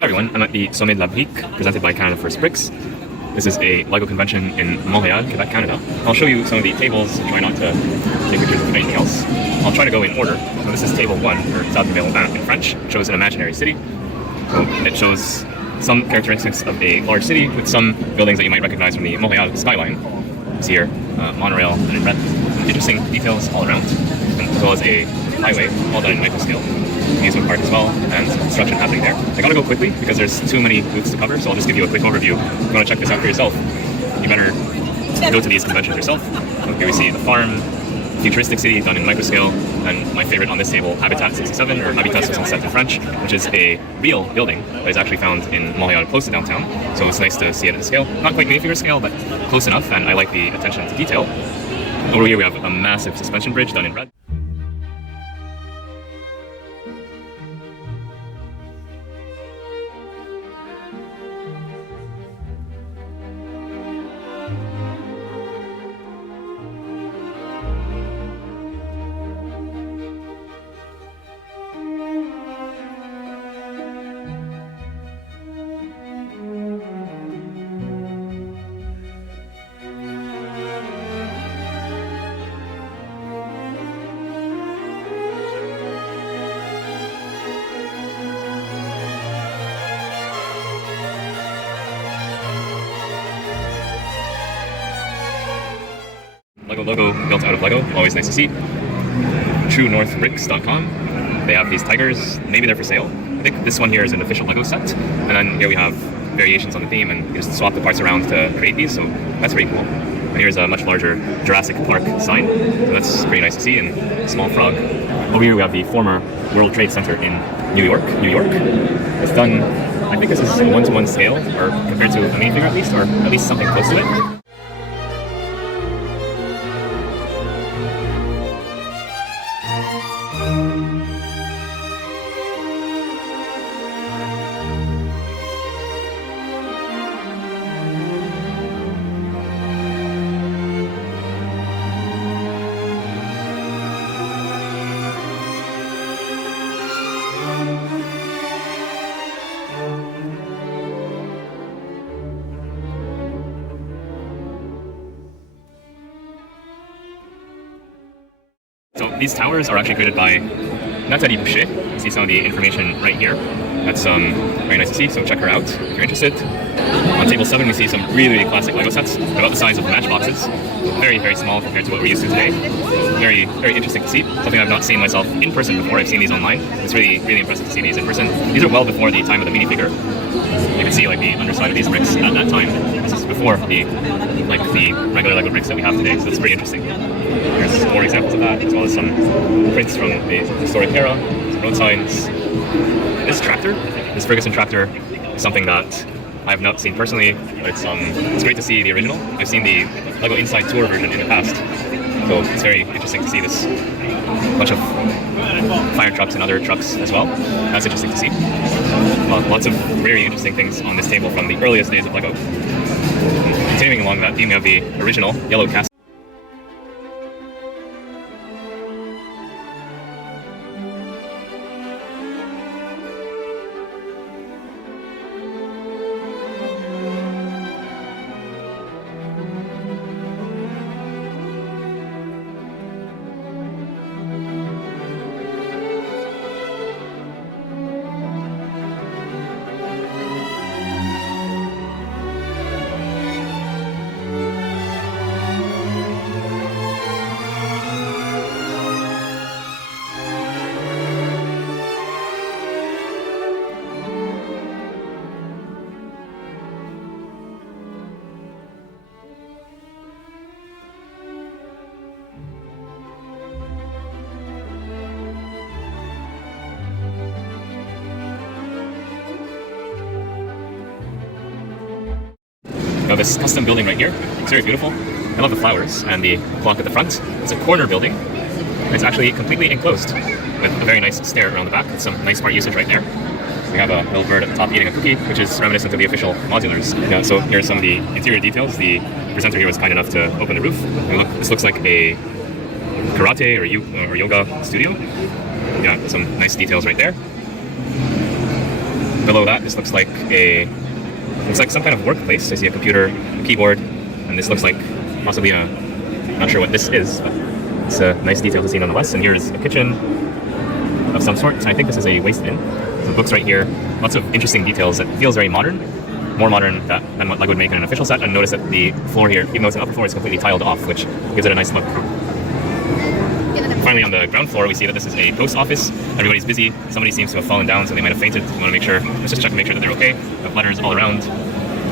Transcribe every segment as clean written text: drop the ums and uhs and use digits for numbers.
Hi everyone, I'm at the Sommet de la Brique, presented by Canada First Bricks. This is a LEGO convention in Montréal, Quebec, Canada. I'll show you some of the tables, try not to take pictures of anything else. I'll try to go in order. So this is table 1, or Table 1 in French. It shows an imaginary city. So it shows some characteristics of a large city with some buildings that you might recognize from the Montréal skyline. You see here, monorail and in red. Some interesting details all around, as well as a highway, all done in micro scale. Amusement park as well, and some construction happening there. I gotta go quickly because there's too many booths to cover, so I'll just give you a quick overview. If you want to check this out for yourself, you better go to these conventions yourself. So here we see the farm, futuristic city done in micro scale, and my favorite on this table, Habitat 67, or Habitat 67 in French, which is a real building that is actually found in Montreal, close to downtown. So it's nice to see it at scale. Not quite minifigure scale, but close enough, and I like the attention to detail. Over here we have a massive suspension bridge done in red. LEGO logo built out of LEGO, always nice to see. TrueNorthBricks.com. They have these tigers, maybe they're for sale. I think this one here is an official LEGO set. And then here we have variations on the theme, and you just swap the parts around to create these, so that's pretty cool. And here's a much larger Jurassic Park sign, so that's pretty nice to see, and a small frog. Over here we have the former World Trade Center in New York. It's done, I think this is a 1-to-1 scale, or compared to a minifigure at least, or at least something close to it. So these towers are actually created by Nathalie Boucher. You see some of the information right here. That's very nice to see, so check her out if you're interested. On table 7 we see some really classic LEGO sets, about the size of matchboxes. Very, very small compared to what we're used to today. Very, very interesting to see. Something I've not seen myself in person before. I've seen these online. It's really, really impressive to see these in person. These are well before the time of the minifigure. You can see like the underside of these bricks at that time. This is before the regular LEGO bricks that we have today, so it's pretty interesting. There's more examples of that, as well as some prints from the historic era, some road signs. This tractor, this Ferguson tractor, is something that I have not seen personally, but it's great to see the original. I've seen the LEGO Inside Tour version in the past, so it's very interesting to see this. Bunch of fire trucks and other trucks as well. That's interesting to see. Lots of very interesting things on this table from the earliest days of LEGO. Continuing along that theme, we have the original yellow castle. Now this custom building right here, it's very beautiful. I love the flowers and the clock at the front. It's a corner building. It's actually completely enclosed with a very nice stair around the back. It's some nice smart usage right there. We have a little bird at the top eating a cookie, which is reminiscent of the official modulars. Yeah, so here's some of the interior details. The presenter here was kind enough to open the roof. This looks like a karate or yoga studio. Yeah, some nice details right there. Below that, this looks like some kind of workplace. I see a computer, a keyboard, and this looks like possibly I'm not sure what this is, but it's a nice detail to see nonetheless. And here's a kitchen of some sort. So I think this is a waste bin. Some books right here. Lots of interesting details that feels very modern. More modern than what LEGO would make in an official set. And notice that the floor here, even though it's an upper floor, is completely tiled off, which gives it a nice look. Finally, on the ground floor, we see that this is a post office. Everybody's busy. Somebody seems to have fallen down, so they might have fainted. We want to make sure, let's just check to make sure that they're okay. We have letters all around.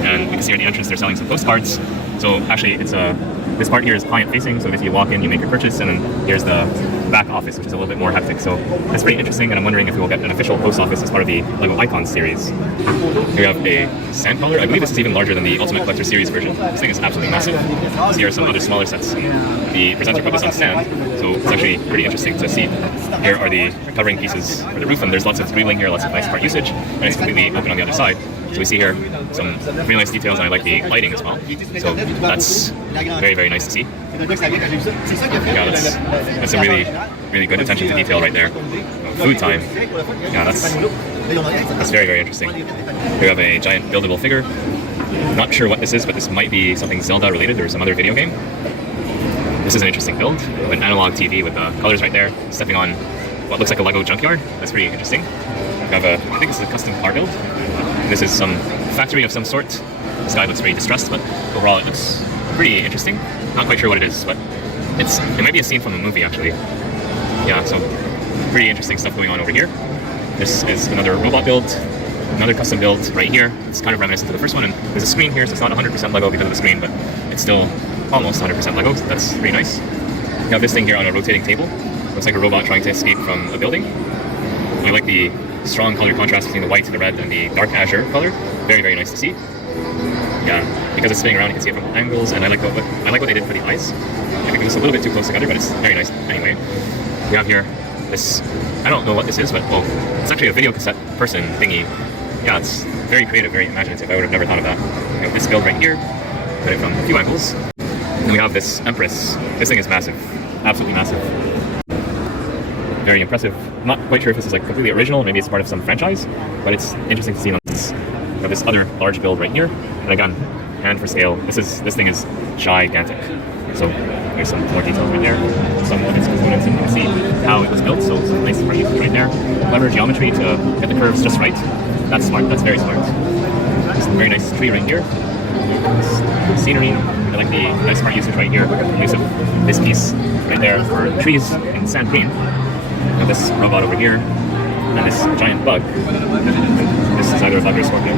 And we can see at the entrance they're selling some postcards. So actually, this part here is client facing. So if you walk in, you make your purchase, and then here's the back office, which is a little bit more hectic. So that's pretty interesting, and I'm wondering if we will get an official post office as part of the LEGO Icons series. Here we have a sand collar. I believe this is even larger than the Ultimate Collector Series version. This thing is absolutely massive. So here are some other smaller sets. The presenter put this on stand, so it's actually pretty interesting to see. Here are the covering pieces for the roof, and there's lots of drilling here, lots of nice part usage, and it's completely open on the other side. So we see here some really nice details, and I like the lighting as well. So that's very, very nice to see. Yeah, that's a really, really good attention to detail right there. Food time. Yeah, that's very, very interesting. Here we have a giant buildable figure. Not sure what this is, but this might be something Zelda related or some other video game. This is an interesting build of an analog TV with the colors right there, stepping on what looks like a LEGO junkyard. That's pretty interesting. We have I think this is a custom car build. This is some factory of some sort. This guy looks very distressed, but overall it looks pretty interesting. Not quite sure what it is, but it might be a scene from a movie actually. Yeah, so pretty interesting stuff going on over here. This is another robot build, another custom build right here. It's kind of reminiscent to the first one, and there's a screen here, so it's not 100% LEGO because of the screen, but it's still almost 100% LEGO, so that's pretty nice. We have this thing here on a rotating table. Looks like a robot trying to escape from a building. We like the strong color contrast between the white, the red, and the dark azure color. Very, very nice to see. Yeah, because it's spinning around, you can see it from all angles, and I like what they did for the eyes. I think it was a little bit too close together, but it's very nice anyway. We have here this, I don't know what this is, but well, it's actually a video cassette person thingy. Yeah, it's very creative, very imaginative. I would have never thought of that. We have this build right here, got it from a few angles. And we have this Empress. This thing is massive, absolutely massive. Very impressive. I'm not quite sure if this is like completely original, maybe it's part of some franchise, but it's interesting to see on this. We have this other large build right here, and again, hand for scale. This thing is gigantic. So there's some more details right there, some of its components, and you can see how it was built. So some nice part usage right there. Clever geometry to get the curves just right. That's smart. That's very smart. There's a very nice tree right here. Scenery. I like the nice part usage right here. The use of this piece right there for trees in sand green. And this robot over here, and this giant bug. This is either a bug or a scorpion.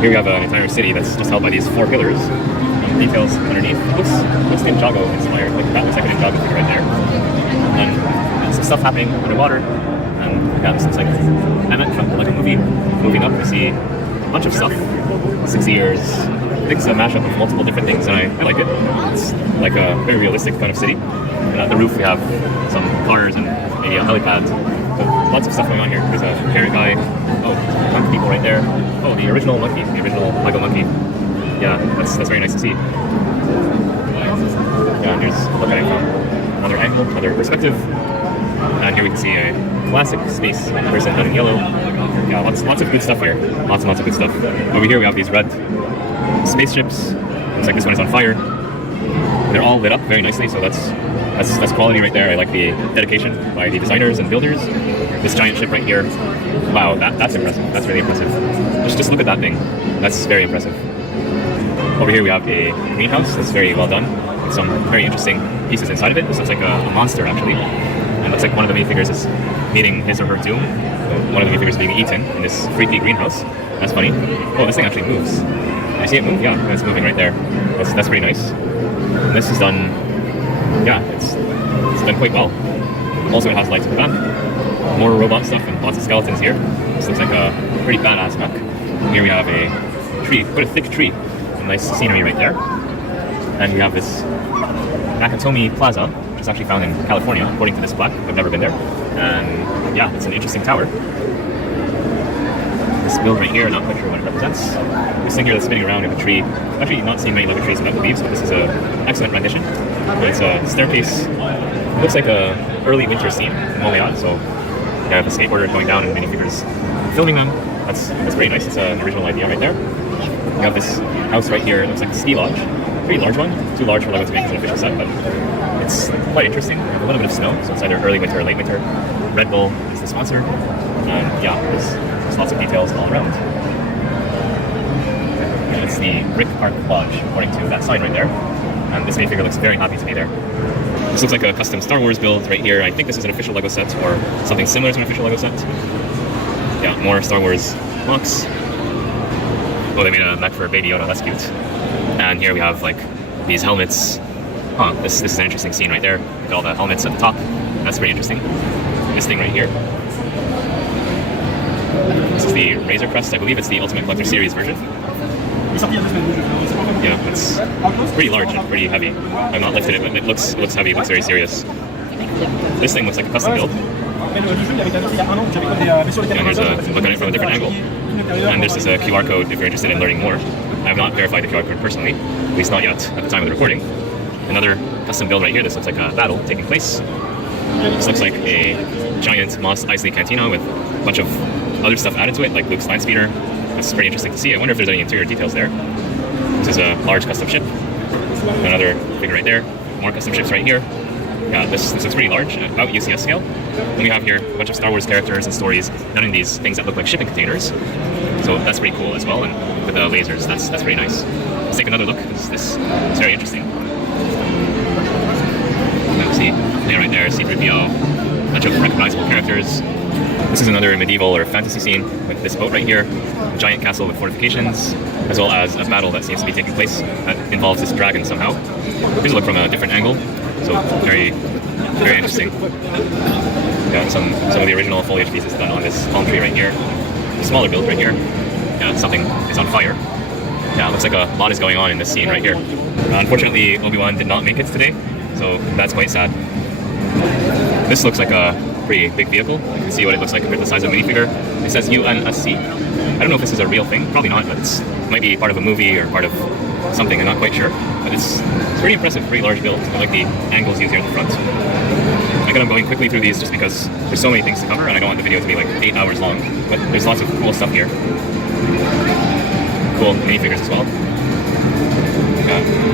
Here we have an entire city that's just held by these 4 pillars. Details underneath. It looks Ninjago inspired. Like that looks like a Ninjago figure right there. And some stuff happening underwater. And yeah, this looks like Emmett from like a movie. Moving up, we see a bunch of stuff. 6 years. I think it's a mashup of multiple different things, and I like it. It's like a very realistic kind of city. And at the roof we have some cars and maybe a helipad. So lots of stuff going on here. There's a parrot guy. Oh, monkey people right there. Oh, the original monkey, the original LEGO monkey. Yeah, that's very nice to see. Yeah, and here's looking at it from another angle, another perspective. And here we can see a classic space person done in yellow. Yeah, lots of good stuff here. Lots and lots of good stuff. Over here we have these red spaceships. Looks like this one is on fire. They're all lit up very nicely, so that's quality right there. I like the dedication by the designers and builders. This giant ship right here. Wow, that's impressive. That's really impressive. Just look at that thing. That's very impressive. Over here we have a greenhouse that's very well done, with some very interesting pieces inside of it. This looks like a monster actually. And it looks like one of the minifigures is meeting his or her doom. So one of the minifigures being eaten in this freaky greenhouse. That's funny. Oh, this thing actually moves. Did you see it move? Yeah, it's moving right there. That's pretty nice. And this is done, yeah, it's done quite well. Also it has lights at the back. More robot stuff and lots of skeletons here. This looks like a pretty badass mech. Here we have a tree, quite a thick tree. Nice scenery right there. And we have this Nakatomi Plaza, which is actually found in California, according to this plaque. I've never been there. And yeah, it's an interesting tower. This build right here, not quite sure what it represents. This thing here that's spinning around in a tree. Actually not seeing many LEGO trees without the leaves, but this is an excellent rendition. It's a staircase. It looks like a early winter scene in Montréal, so you have a skateboarder going down and minifigures filming them. That's pretty nice. It's an original idea right there. We have this house right here. It looks like a ski lodge. Pretty large one. Too large for Lego to make an official set, but it's quite interesting. We have a little bit of snow, so it's either early winter or late winter. Red Bull is the sponsor. And yeah, there's lots of details all around. And it's the Brick Park Lodge, according to that sign right there. And this minifigure looks very happy to be there. This looks like a custom Star Wars build right here. I think this is an official Lego set or something similar to an official Lego set. Yeah, more Star Wars blocks. Oh, they made a mech for Baby Yoda, that's cute. And here we have like these helmets. Huh, this is an interesting scene right there. With all the helmets at the top. That's pretty interesting. This thing right here. This is the Razor Crest. I believe it's the Ultimate Collector Series version. Yeah, it's pretty large and pretty heavy. I've not lifted it, but it looks heavy. It looks very serious. This thing looks like a custom build. And there's a look at it from a different angle. And this is a QR code if you're interested in learning more. I have not verified the QR code personally, at least not yet at the time of the recording. Another custom build right here. This looks like a battle taking place. This looks like a giant Mos Eisley Cantina with a bunch of other stuff added to it, like Luke's land speeder. That's pretty interesting to see. I wonder if there's any interior details there. This is a large custom ship. Another figure right there. More custom ships right here. Yeah, this looks pretty large, about UCS scale. Then we have here a bunch of Star Wars characters and stories done in these things that look like shipping containers. So that's pretty cool as well, and with the lasers, that's pretty nice. Let's take another look, because this is very interesting. See, right there, C-3PO, a bunch of recognizable characters. This is another medieval or fantasy scene with this boat right here, a giant castle with fortifications, as well as a battle that seems to be taking place that involves this dragon somehow. Here's a look from a different angle, so very interesting. Yeah, some of the original foliage pieces done on this palm tree right here. A smaller build right here. Yeah, something is on fire. Yeah, it looks like a lot is going on in this scene right here. Unfortunately, Obi-Wan did not make it today, so that's quite sad. This looks like a pretty big vehicle. You can see what it looks like compared to the size of a minifigure. It says UNSC. I don't know if this is a real thing, probably not, but it might be part of a movie or part of something, I'm not quite sure. But it's pretty impressive, pretty large build. I like the angles used here at the front. I'm going quickly through these just because there's so many things to cover and I don't want the video to be like 8 hours long. But there's lots of cool stuff here. Cool minifigures as well.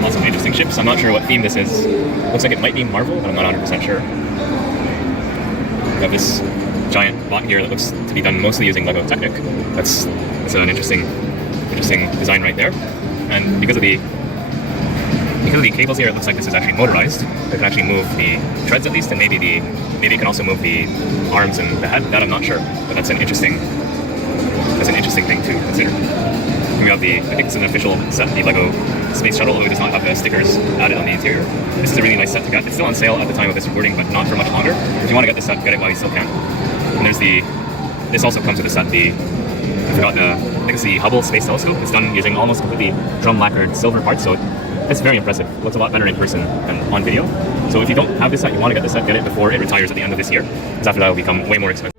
Lots of interesting ships. I'm not sure what theme this is. Looks like it might be Marvel, but I'm not 100% sure. We have this giant bot here that looks to be done mostly using Lego Technic. That's an interesting design right there. And because of the cables here, it looks like this is actually motorized. It can actually move the treads at least, and maybe it can also move the arms and the head. That I'm not sure, but that's an interesting thing to consider. And we have I think it's an official set, the Lego Space Shuttle, although it does not have the stickers added on the interior. This is a really nice set to get. It's still on sale at the time of this recording, but not for much longer. If you want to get this set, get it while you still can. And there's this also comes with a set, I think it's the Hubble Space Telescope. It's done using almost completely drum lacquered silver parts, so it's very impressive. It looks a lot better in person than on video. So if you don't have this set, you want to get this set, get it before it retires at the end of this year, because after that it will become way more expensive.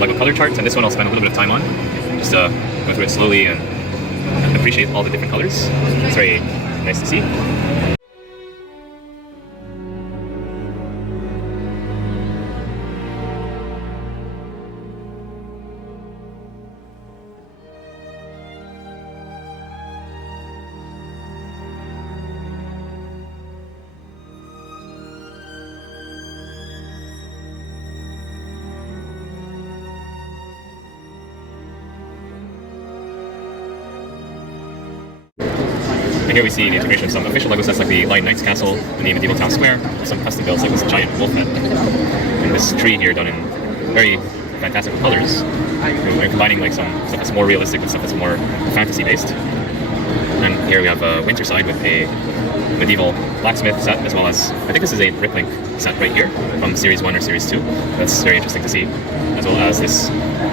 Lego color charts, and this one I'll spend a little bit of time on, just go through it slowly and appreciate all the different colors. It's very nice to see. And here we see the integration of some official LEGO sets like the Lion Knight's Castle and the Medieval Town Square, some custom builds like this giant wolf head, and this tree here done in very fantastical colors. We're combining like some stuff that's more realistic with stuff that's more fantasy based. And here we have a Winterside with a medieval blacksmith set, as well as, I think this is a Bricklink set right here from Series 1 or Series 2. That's very interesting to see. As well as this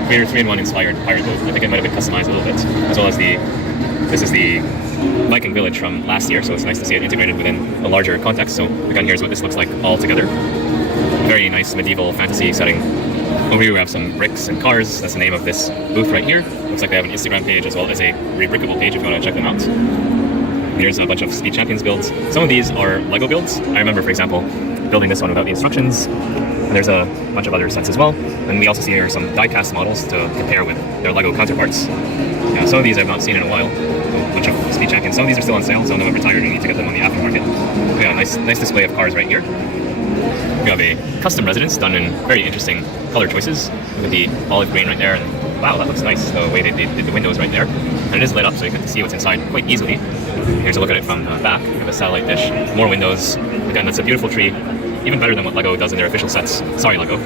Creator 3-in-1 inspired pirate boat. I think it might have been customized a little bit. As well as this is the Viking village from last year, so it's nice to see it integrated within a larger context. So again, here's what this looks like all together. Very nice medieval fantasy setting. Over here we have some bricks and cars. That's the name of this booth right here. Looks like they have an Instagram page as well as a rebrickable page if you want to check them out. Here's a bunch of Speed Champions builds. Some of these are Lego builds. I remember, for example, building this one without the instructions. And there's a bunch of other sets as well. And we also see here some die-cast models to compare with their Lego counterparts. Yeah, some of these I've not seen in a while. A bunch of Speed Champions. Some of these are still on sale. Some of them have retired and need to get them on the aftermarket. Yeah, nice display of cars right here. We have a custom residence done in very interesting color choices with the olive green right there. And wow, that looks nice, the way they did the windows right there. And it is lit up so you can see what's inside quite easily. Here's a look at it from the back. We have a satellite dish, more windows. Again, that's a beautiful tree. Even better than what LEGO does in their official sets. Sorry, LEGO.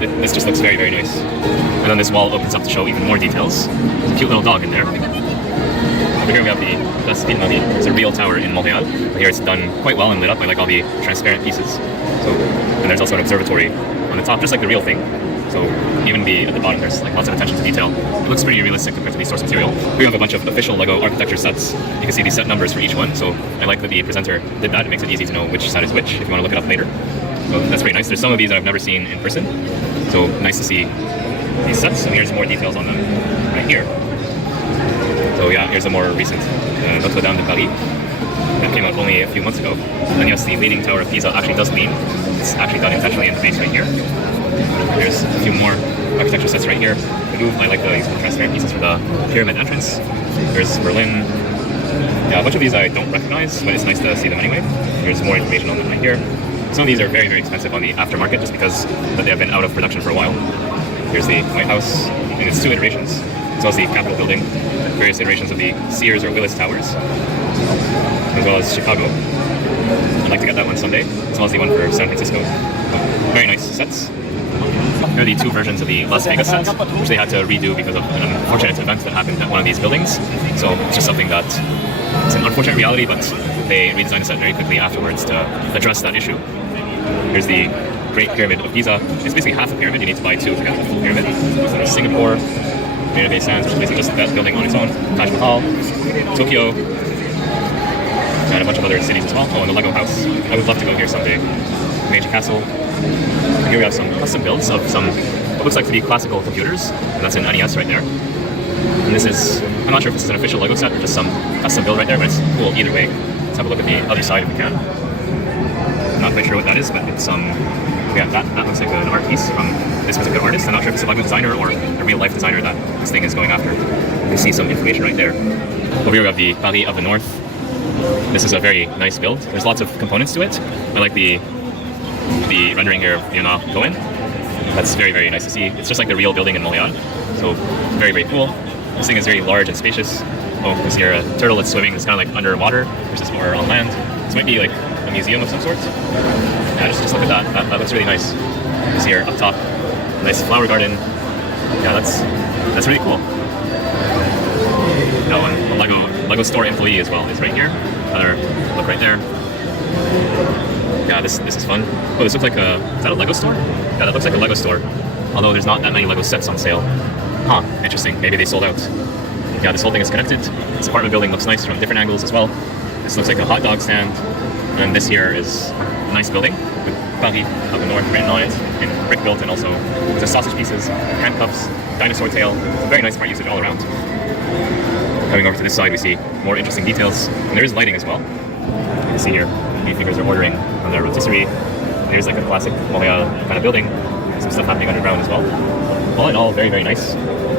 This just looks very, very nice. And then this wall opens up to show even more details. There's a cute little dog in there. Over here we have the Place Ville Marie. It's a real tower in Montréal. Here it's done quite well and lit up. I like all the transparent pieces. And there's also an observatory on the top, just like the real thing. So even at the bottom, there's like lots of attention to detail. It looks pretty realistic compared to the source material. We have a bunch of official LEGO architecture sets. You can see the set numbers for each one. So I like that the presenter did that. It makes it easy to know which set is which if you want to look it up later. So that's pretty nice. There's some of these that I've never seen in person. So nice to see these sets. And here's more details on them right here. So yeah, here's a more recent Notre Dame de Paris. That came out only a few months ago. And then yes, the Leaning Tower of Pisa actually does lean. It's actually done intentionally in the base right here. There's a few more architecture sets right here. I like these more transparent pieces for the pyramid entrance. There's Berlin. Yeah, a bunch of these I don't recognize, but it's nice to see them anyway. There's more information on them right here. Some of these are very, very expensive on the aftermarket just because they have been out of production for a while. Here's the White House, and it's 2 iterations, as well as the Capitol building, various iterations of the Sears or Willis Towers, as well as Chicago. I'd like to get that one someday, as well as the one for San Francisco. Very nice sets. Here are the 2 versions of the Las Vegas set, which they had to redo because of an unfortunate event that happened at one of these buildings. So it's just something that it's an unfortunate reality, but they redesigned the set very quickly afterwards to address that issue. Here's the Great Pyramid of Giza. It's basically half a pyramid. You need to buy 2 to get the full pyramid. There's Singapore, Marina Bay Sands, which is basically just that building on its own. Taj Mahal, Tokyo, and a bunch of other cities as well. Oh, and the Lego house. I would love to go here someday. Meiji Castle. Here we have some custom builds of some what looks like to be classical computers, and that's an NES right there. And this is, I'm not sure if this is an official LEGO set or just some custom build right there, but it's cool either way. Let's have a look at the other side if we can. I'm not quite sure what that is, but it's yeah, that looks like an art piece from this particular artist. I'm not sure if it's a LEGO designer or a real life designer that this thing is going after. You can see some information right there. Over here we have the Paris of the North. This is a very nice build. There's lots of components to it. I like the rendering here of Leonard Cohen. That's very, very nice to see. It's just like the real building in Montreal. So very, very cool. This thing is very large and spacious. Oh, there's here a turtle that's swimming. It's kind of like underwater versus more on land. This might be like a museum of some sort. Yeah, just look at that. That looks really nice. There's here up top, nice flower garden. Yeah, that's really cool. That one, the Lego store employee as well is right here. Another look right there. Yeah, this is fun. Oh, this looks like is that a Lego store? Yeah, that looks like a Lego store. Although there's not that many Lego sets on sale. Huh, interesting. Maybe they sold out. Yeah, this whole thing is connected. This apartment building looks nice from different angles as well. This looks like a hot dog stand. And then this here is a nice building with Paris up north written on it in brick built, and also the sausage pieces, handcuffs, dinosaur tail. Very nice smart usage all around. Coming over to this side, we see more interesting details, and there is lighting as well. You can see here, Minifigures are ordering on their rotisserie. There's like a classic Montréal kind of building, some stuff happening underground as well. All in all, very, very nice.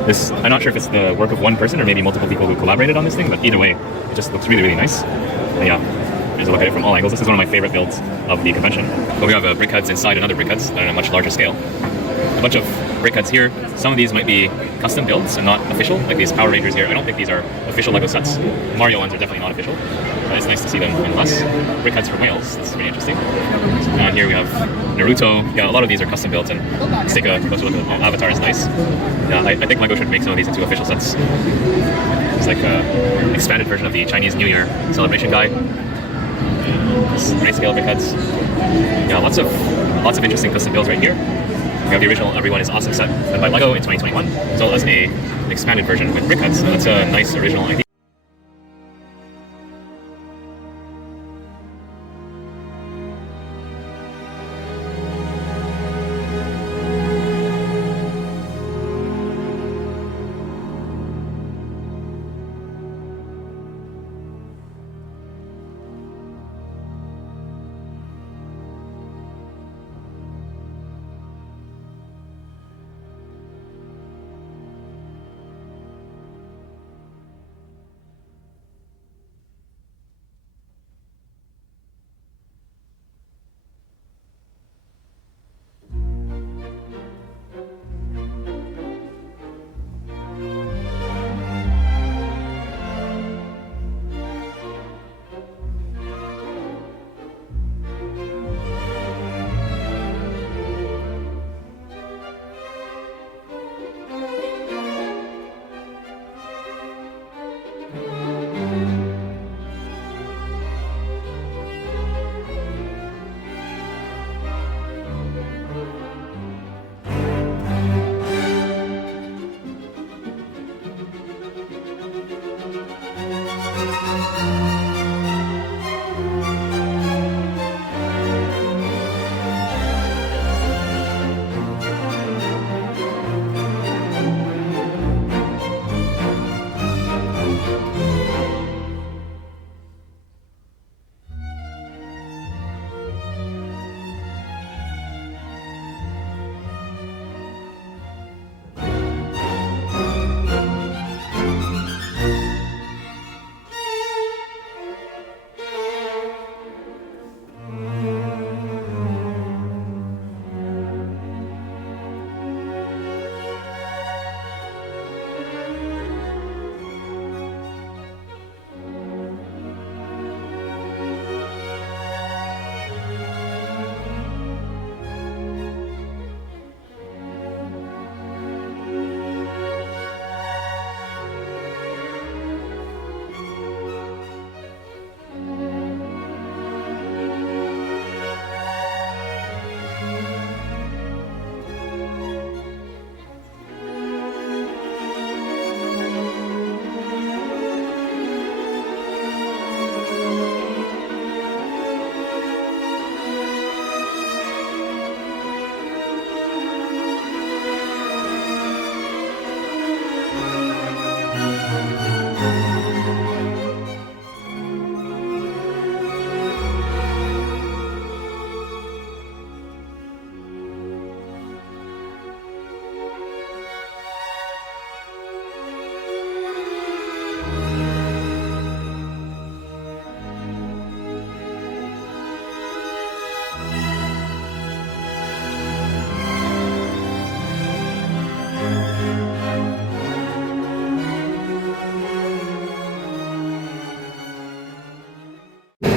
This, I'm not sure if it's the work of one person or maybe multiple people who collaborated on this thing, but either way, it just looks really, really nice. And yeah, there's a look at it from all angles. This is one of my favorite builds of the convention. But we have a BrickHeadz inside another BrickHeadz on a much larger scale. A bunch of BrickHeadz here. Some of these might be custom builds and not official, like these Power Rangers here. I don't think these are official LEGO sets. Mario ones are definitely not official, but it's nice to see them nonetheless. BrickHeadz for whales, that's really interesting. And here we have Naruto. Yeah, a lot of these are custom builds, and let's take a closer look at Avatar. Is nice. Yeah, I think LEGO should make some of these into official sets. It's like an expanded version of the Chinese New Year celebration guy. This grayscale BrickHeadz. Yeah, lots of interesting custom builds right here. We have the original Everyone is Awesome set done by LEGO in 2021, as well as an expanded version with BrickHeadz. So that's a nice original idea.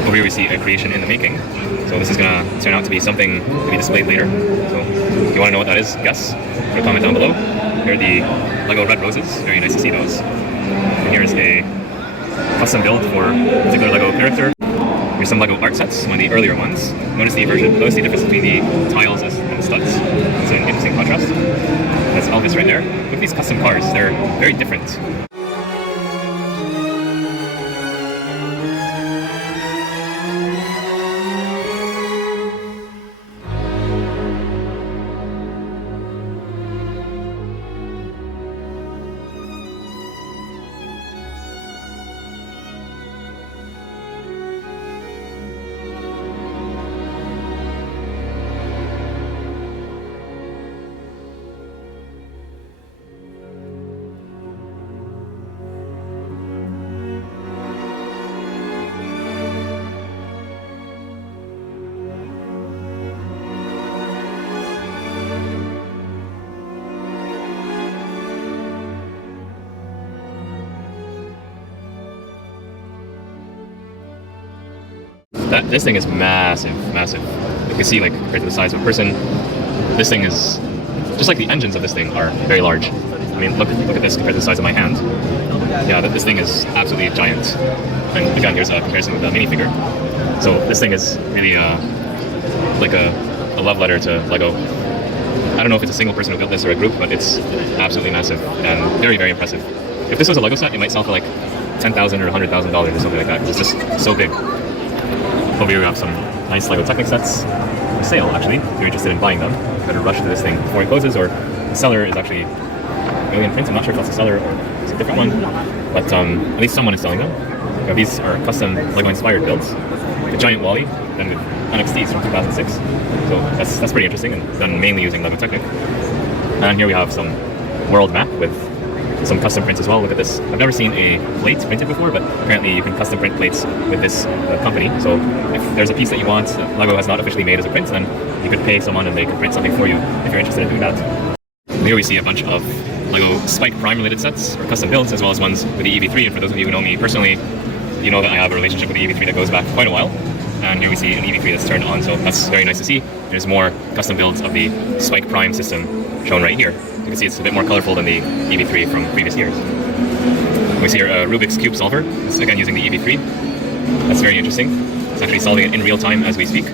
Over here we see a creation in the making. So this is gonna turn out to be something to be displayed later. So if you want to know what that is, guess. Put a comment down below. Here are the LEGO red roses. Very nice to see those. And here's a custom build for a particular LEGO character. Here's some LEGO art sets, one of the earlier ones. Notice the difference between the tiles and the studs. It's an interesting contrast. That's Elvis right there. With these custom cars, they're very different. This thing is massive, massive. You can see, like, compared to the size of a person, this thing is just like the engines of this thing are very large. I mean, look at this compared to the size of my hand. Yeah, this thing is absolutely giant. And again, here's a comparison with the minifigure. So this thing is really like a love letter to Lego. I don't know if it's a single person who built this or a group, but it's absolutely massive and very, very impressive. If this was a Lego set, it might sell for like $10,000 or $100,000 or something like that, because it's just so big. Over here we have some nice Lego Technic sets for sale, actually. If you're interested in buying them, you better rush to this thing before it closes, or the seller is actually Million Prints. I'm not sure if that's the seller or it's a different one, but at least someone is selling them. You know, these are custom Lego inspired builds. The giant Wally, done with NXTs from 2006. So that's pretty interesting, and done mainly using Lego Technic. And here we have some world map with some custom prints as well. Look at this. I've never seen a plate printed before, but apparently you can custom print plates with this company. So if there's a piece that you want that Lego has not officially made as a print, then you could pay someone and they could print something for you if you're interested in doing that. Here we see a bunch of Lego Spike Prime related sets or custom builds, as well as ones with the EV3. And for those of you who know me personally, you know that I have a relationship with the EV3 that goes back quite a while. And here we see an EV3 that's turned on, so that's very nice to see. There's more custom builds of the Spike Prime system shown right here. You can see it's a bit more colorful than the EV3 from previous years. We see here a Rubik's Cube solver. It's again using the EV3. That's very interesting. It's actually solving it in real time as we speak.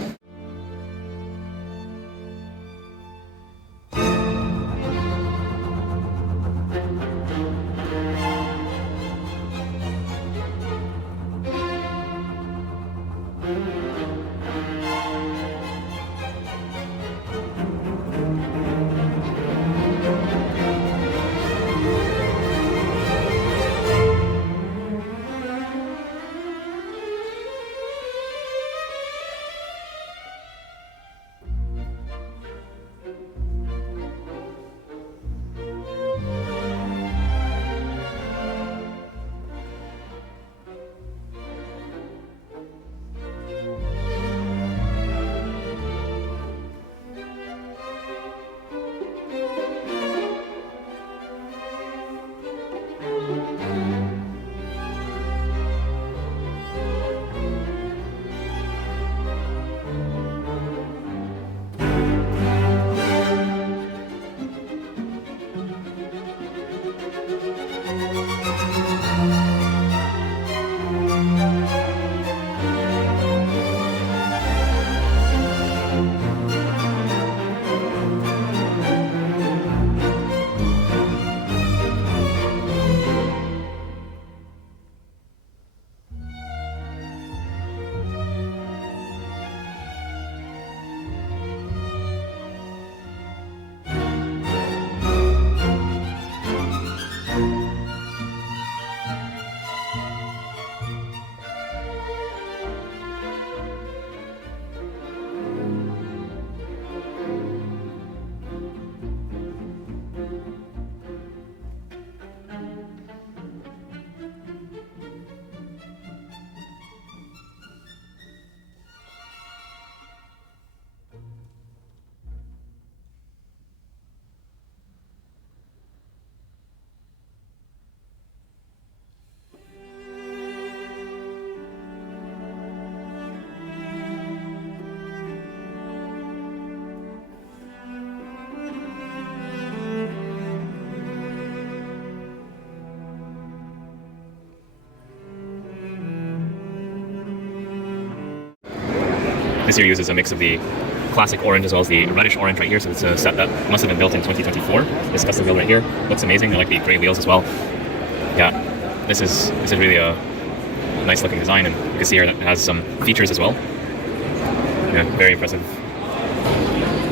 This here uses a mix of the classic orange as well as the reddish orange right here, so it's a set that must have been built in 2024. This custom build right here looks amazing. I like the gray wheels as well. Yeah, this is really a nice looking design, and you can see here that it has some features as well. Yeah, very impressive. You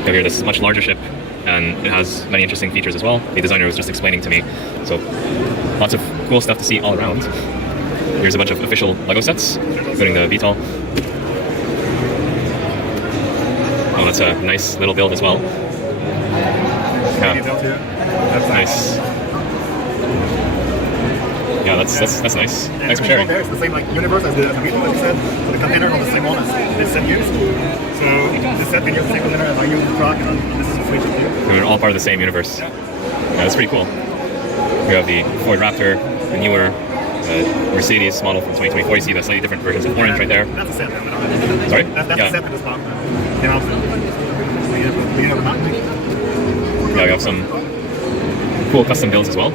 have here this much larger ship, and it has many interesting features as well. The designer was just explaining to me, so lots of cool stuff to see all around. Here's a bunch of official Lego sets, including the VTOL. Oh, that's a nice little build as well. Yeah. That's nice. Yeah, that's nice. Thanks for sharing. There, it's the same like universe as the video, like you said. So the container are the same one as this set used. So this set video is the same container as I use the truck, and this is the switch here. They're all part of the same universe. Yeah, that's pretty cool. We have the Ford Raptor, the newer Mercedes model from 2024. You see the slightly different versions of orange right there. That's a set. Though, Sorry? That's Yeah. a set that just bought. Came out beginning of the month. Yeah, we have some cool custom builds as well.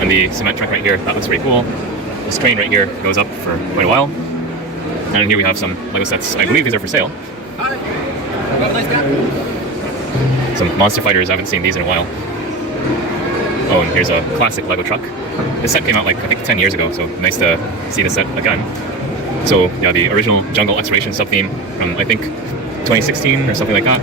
And the cement track right here, that looks pretty cool. This train right here goes up for quite a while. And here we have some Lego sets. I believe these are for sale. Some monster fighters. I haven't seen these in a while. Oh, and here's a classic Lego truck. This set came out like, I think 10 years ago, so nice to see the set again. So yeah, the original jungle exploration sub-theme from I think 2016 or something like that.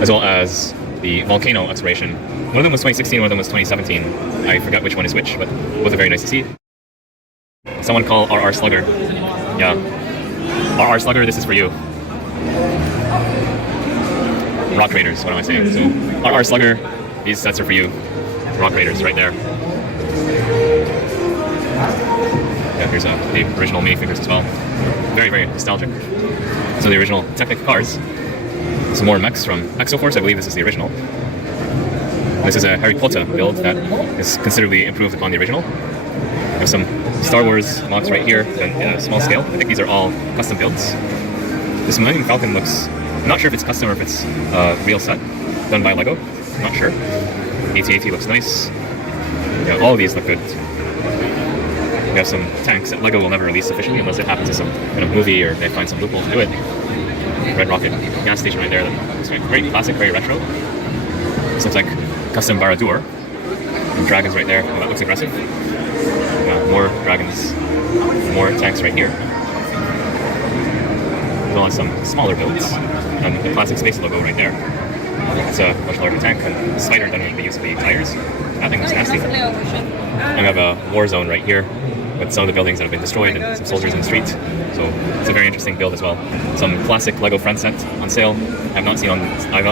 As well as the volcano exploration. One of them was 2016, one of them was 2017. I forget which one is which, but both are very nice to see. Someone call RR Slugger. Yeah. RR Slugger, this is for you. Rock Raiders, what am I saying? So, RR Slugger, these sets are for you. Rock Raiders right there. Yeah, here's the original minifigures as well. Very, very nostalgic. So the original Technic cars. Some more mechs from Exoforce, I believe this is the original. This is a Harry Potter build that is considerably improved upon the original. There's some Star Wars mocks right here in a small scale. I think these are all custom builds. This Millennium Falcon looks, I'm not sure if it's custom or if it's a real set done by Lego. I'm not sure. AT-AT looks nice. Yeah, all of these look good. We have some tanks that Lego will never release officially unless it happens to some kind of movie or they find some loophole to do it. Red Rocket gas station right there. It's very classic, very retro. This looks like custom Baradur. Dragons right there. Oh, that looks aggressive. More dragons, more tanks right here. As well as some smaller builds. And the classic space logo right there. It's a much larger tank. And the spider done with the use of the tires. That thing looks nasty. And we have a war zone right here with some of the buildings that have been destroyed and some soldiers in the street. So it's a very interesting build as well. Some classic Lego front set on sale. I've not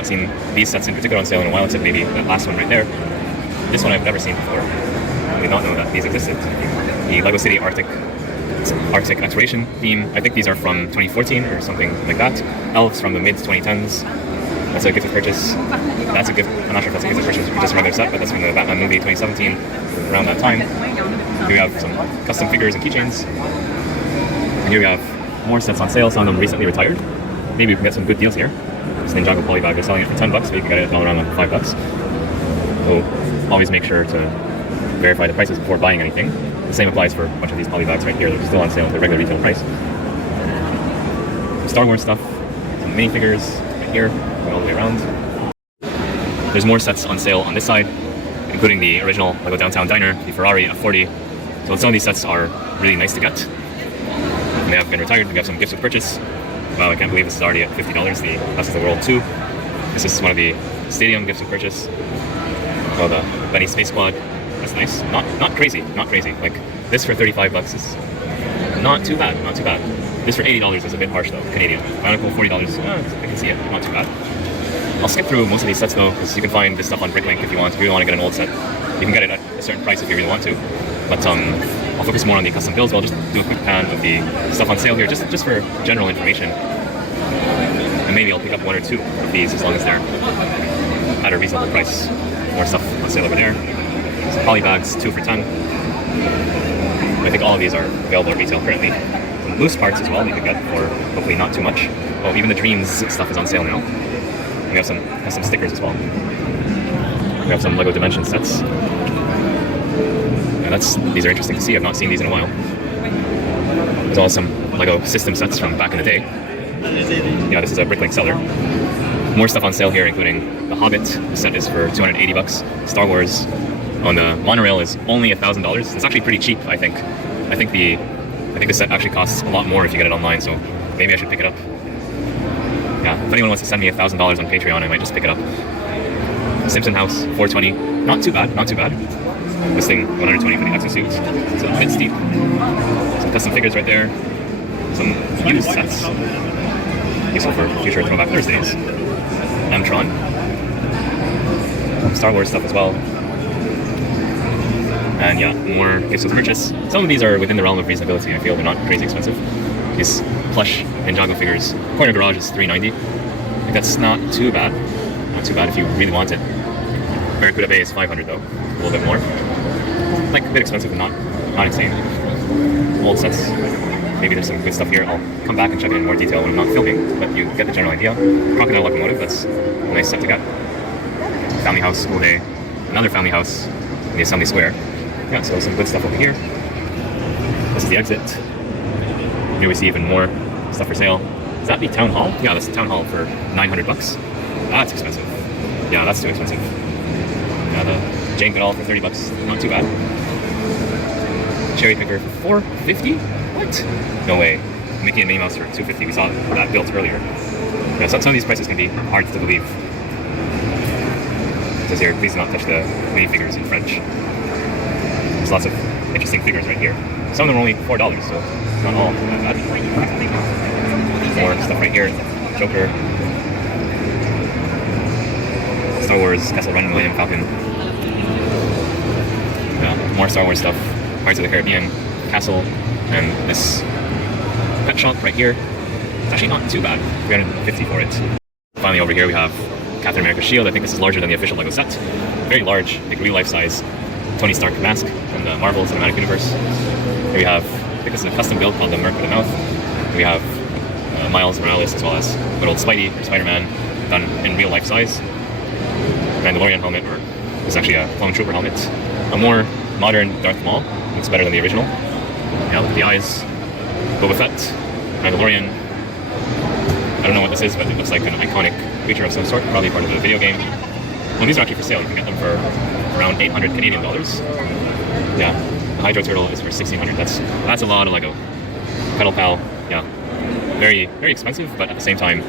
seen these sets in particular on sale in a while, except maybe that last one right there. This one I've never seen before. I did not know that these existed. The Lego City Arctic exploration theme. I think these are from 2014 or something like that. Elves from the mid 2010s. That's a gift of purchase. That's a gift. I'm not sure if that's a gift of purchase or just a regular set, but that's from the Batman movie 2017, around that time. Here we have some custom figures and keychains. And here we have more sets on sale. Some of them recently retired. Maybe we can get some good deals here. This Ninjago polybag, they're selling it for $10, but you can get it all around like $5. So always make sure to verify the prices before buying anything. The same applies for a bunch of these polybags right here. They're still on sale at their regular retail price. Some Star Wars stuff, some minifigures right here, going all the way around. There's more sets on sale on this side, including the original Lego Downtown Diner, the Ferrari F40. So some of these sets are really nice to get. And they have been retired. We have some gifts with purchase. Wow, I can't believe this is already at $50. The Best of the World 2. This is one of the stadium gifts with purchase. Oh, the Benny Space Squad. That's nice. Not crazy. Not crazy. Like this for $35 is not too bad. Not too bad. This for $80 is a bit harsh though. Canadian. Bionicle $40. I can see it. Not too bad. I'll skip through most of these sets though, because you can find this stuff on BrickLink if you want. If you really want to get an old set, you can get it at a certain price if you really want to. But I'll focus more on the custom builds. I'll just do a quick pan of the stuff on sale here, just for general information. And maybe I'll pick up one or two of these as long as they're at a reasonable price. More stuff on sale over there. Some polybags, 2 for $10. I think all of these are available at retail currently. Some loose parts as well you can get for hopefully not too much. Oh, even the Dreams stuff is on sale now. We have some stickers as well. We have some Lego Dimension sets. And these are interesting to see. I've not seen these in a while. There's also some Lego system sets from back in the day. Yeah, this is a BrickLink seller. More stuff on sale here, including The Hobbit. The set is for $280. Star Wars on the monorail is only $1,000. It's actually pretty cheap, I think. I think the set actually costs a lot more if you get it online, so maybe I should pick it up. Yeah, if anyone wants to send me $1,000 on Patreon, I might just pick it up. Simpson House, $420. Not too bad, not too bad. This thing, $120 for the exosuit. It's a bit steep. Some custom figures right there. Some used sets. Useful for future Throwback Thursdays. Mtron. Star Wars stuff as well. And yeah, more gifts with purchase. Some of these are within the realm of reasonability. I feel they're not crazy expensive. These plush Ninjago figures. Corner Garage is $390. I think that's not too bad. Not too bad if you really want it. Barracuda Bay is $500 though. A little bit more. Like a bit expensive, but not not insane. Old sets. Maybe there's some good stuff here. I'll come back and check it in more detail when I'm not filming, but you get the general idea. Crocodile locomotive, that's a nice set to get. Family house, school day, another family house in the Assembly Square. Yeah, so some good stuff over here. This is the exit. Here we see even more stuff for sale. Is that the town hall? Yeah, that's the town hall for 900 bucks. That's expensive. Yeah, that's too expensive. Yeah, the Jane Goodall for 30 bucks, not too bad. Cherry picker for 450? What? No way. Mickey and Minnie Mouse for 250. We saw that built earlier. Yeah, so some of these prices can be hard to believe. It says here, please do not touch the minifigures in French. There's lots of interesting figures right here. Some of them are only $4, so it's not all that bad. More stuff right here. Joker. Star Wars, Kessel Run, Millennium Falcon. Yeah, more Star Wars stuff. Pirates of the Caribbean, Castle, and this pet shop right here. It's actually not too bad. 350 for it. Finally, over here we have Captain America's shield. I think this is larger than the official LEGO set. Very large, like real life size Tony Stark mask from the Marvel Cinematic Universe. Here we have, I think this is a custom build called the Merc with a Mouth. We have Miles Morales as well as good old Spidey or Spider-Man done in real life size. Mandalorian helmet, or it's actually a clone trooper helmet. A more modern Darth Maul. Looks better than the original. Yeah, look at the eyes. Boba Fett, Mandalorian. I don't know what this is, but it looks like an iconic creature of some sort, probably part of the video game. Well, these are actually for sale. You can get them for around 800 Canadian dollars. Yeah, the Hydro Turtle is for 1600. That's a lot of LEGO. Pedal Pal, yeah, very very expensive, but at the same time,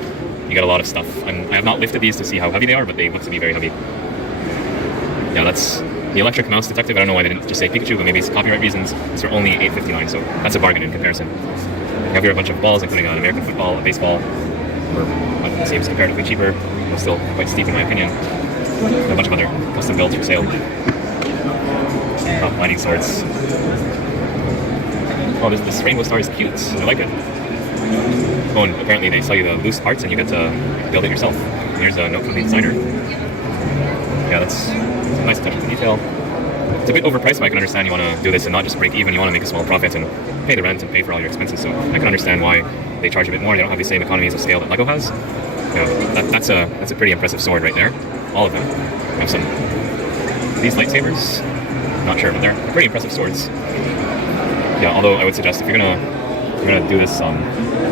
you get a lot of stuff. I have not lifted these to see how heavy they are, but they look to be very heavy. Yeah, that's the electric mouse detective. I don't know why they didn't just say Pikachu, but maybe it's copyright reasons. It's for only $8.59, so that's a bargain in comparison. You have here a bunch of balls, including an American football, a baseball, for what seems comparatively cheaper, but still quite steep in my opinion. A bunch of other custom builds for sale. Lightning swords. Oh, this rainbow star is cute. I like it. Oh, and apparently they sell you the loose parts and you get to build it yourself. Here's a note from the designer. Yeah, that's a nice touch of detail. It's a bit overpriced, but I can understand you want to do this and not just break even. You want to make a small profit and pay the rent and pay for all your expenses. So I can understand why they charge a bit more. They don't have the same economies of scale that LEGO has. Yeah, that's a pretty impressive sword right there. All of them. I have some these lightsabers. Not sure, but they're pretty impressive swords. Yeah, although I would suggest if you're gonna do this,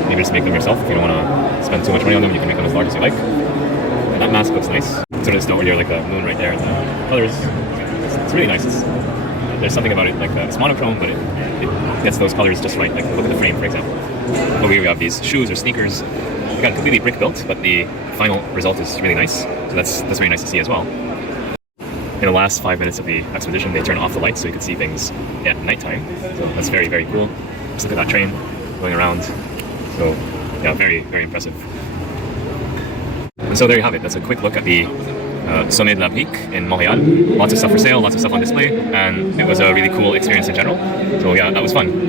maybe just make them yourself. If you don't want to spend too much money on them, you can make them as large as you like. And that mask looks nice. Sort of note here, like the moon right there, and the colors. It's really nice. There's something about it, like it's monochrome, but it gets those colors just right. Like look at the frame, for example. Over here we have these shoes or sneakers. We got completely brick built, but the final result is really nice. So that's really nice to see as well. In the last 5 minutes of the exposition, they turn off the lights so you can see things at nighttime. So that's very, very cool. Just look at that train going around. So yeah, very, very impressive. And so there you have it. That's a quick look at the Sommet de la Brique in Montreal. Lots of stuff for sale, lots of stuff on display, and it was a really cool experience in general. So yeah, that was fun.